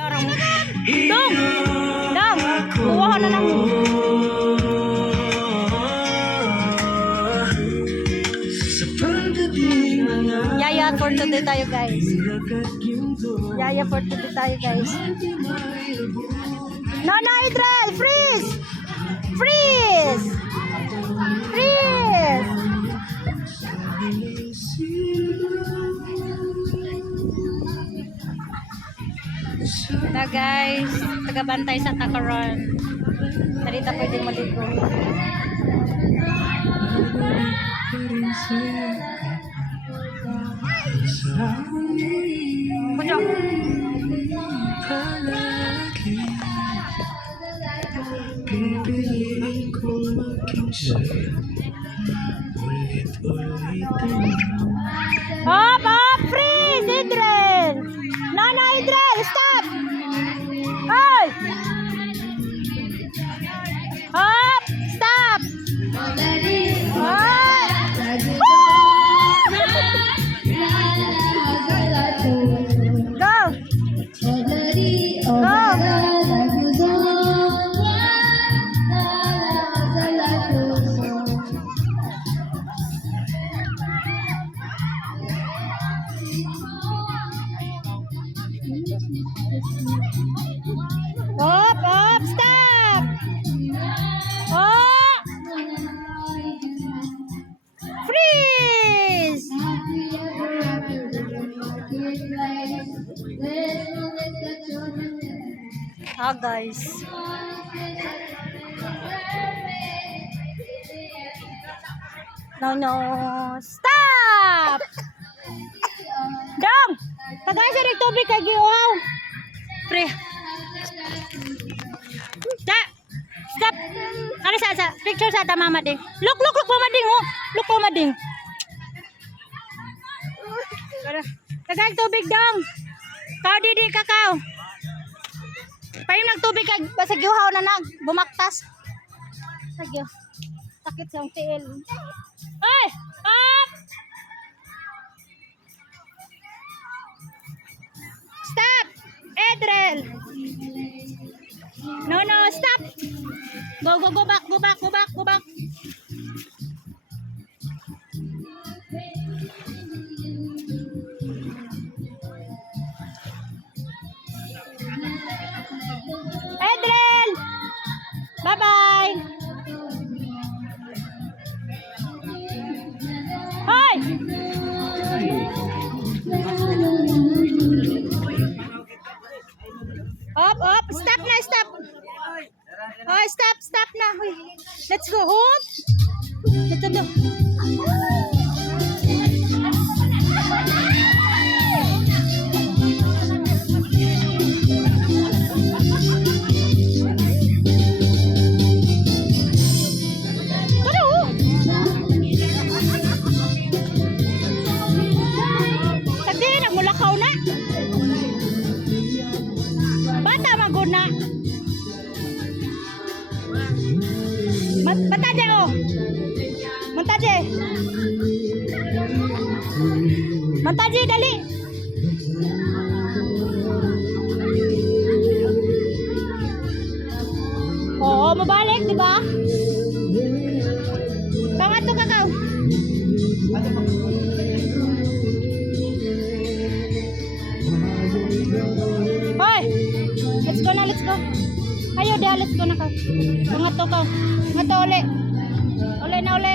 Dong! Dong! Kuha na lang. Yaya for today tayo guys. Yaya for today tayo guys. Nana Idrel! Freeze! Freeze! Freeze! Ito guys, tagabantay sa takaron. Narita pwedeng maligo. Pucok. Hop, hop, freeze, Idrel! Nana Idrel, stop! Hey! Hop, stop! Up, up, stop! Oh! Freeze! Ah, guys. No, no. Stop! Dong! Tagay sa tubig kay Giuhaw. Pre. Stop. Ano sa picture sa mama ding. Look mama ding oh. Look mama ding. Tagay tubig dong. Kau didi kakao. Payong nagtubig kay basta Giuhaw na bumaktas. Sagyo. Sakit sa tiil. Hey! Up! Stop! Idrel! No, stop! Go back. Idrel! Bye-bye! Hoy! Up, stop na, stop. Oh, stop na. Hoy. Let's go. Hop. Ito. Montaje oh. Montaje dali. Oh, mabalik, di ba? Pangatlo kakao. Hoy. Let's go. Ayo dia, let's go na ka. Pangatlo ka. Ngato uli. Uli.